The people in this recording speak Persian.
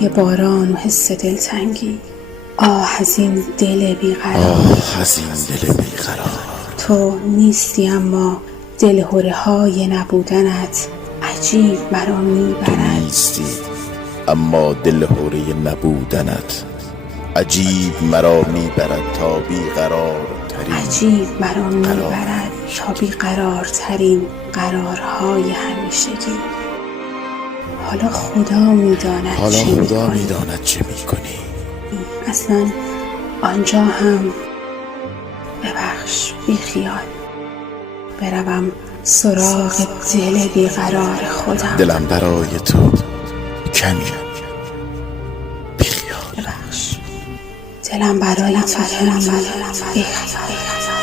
صدای باران و حس دلتنگی. آه از این دل بیقرار، تو نیستی اما دل هره های نبودنت عجیب مرا میبرد. عجیب مرا میبرد تا بیقرارترین قرارهای همیشگی. حالا خدا میداند چه میکنی. اصلا آنجا هم ببخش بیخیال بروم سراغ دل بیقرار خودم. دلم برای تو کمی بیخیال. ببخش دلم برای تو کمی بیخیال.